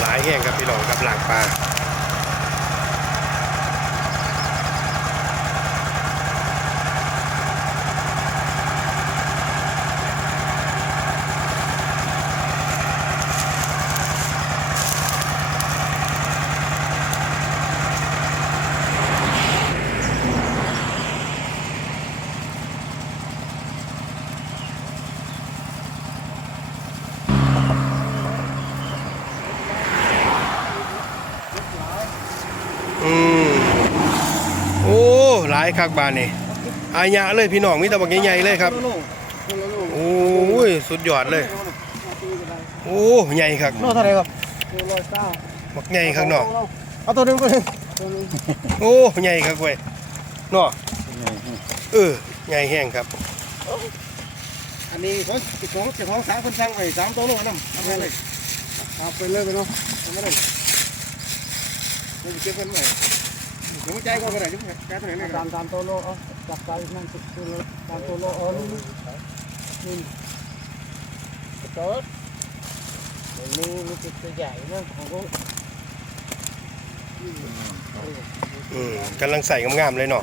หลายแห้งครับพี่น้องครับหลังปลา อืมโอ้หลายคักบานนี่อายะเลยพี่น้องมีแต่บักใหญ่ๆเลยครับโอ้ยสุดยอดเลย โอ้ใหญ่คักโลเท่าไหร่ครับบักใหญ่คักเนาะเอาตัวหนึงก็เลยโอ้ใหญ่คักเว้ยเนาะเออใหญ่แห้งครับอันนี้เขาเจ้าของเจ้าของสามคนสั่งไปสามตัวโลน้ำทำไงเลยเอาไปเลยไปเนาะทำไม่ ได้เก็บเงินไว้ผมใจก็ไปไหนจุ๊บแกตัวไหนเนี่ยตามตามตัวโลเอาจับใจนั่นตัวโลตามตัวโลเออนี่นี่เกิดนี่มีจุดตัวใหญ่นะของเขาอืมกำลังใส่งามๆเลยเนาะ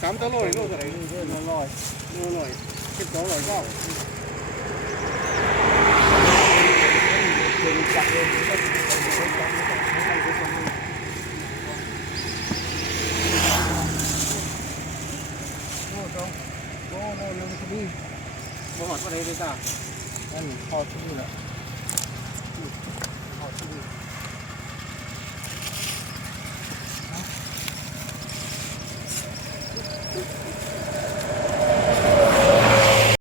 สามตัวโลนี่โลเท่าไหร่เรื่องลอยโลอยเก็บสองร้อยก้า จับเลย โลสอง โลโลนึงพอดีบ่หอดอะไรเลยจ้านั่นพอที่แหละพอที่เ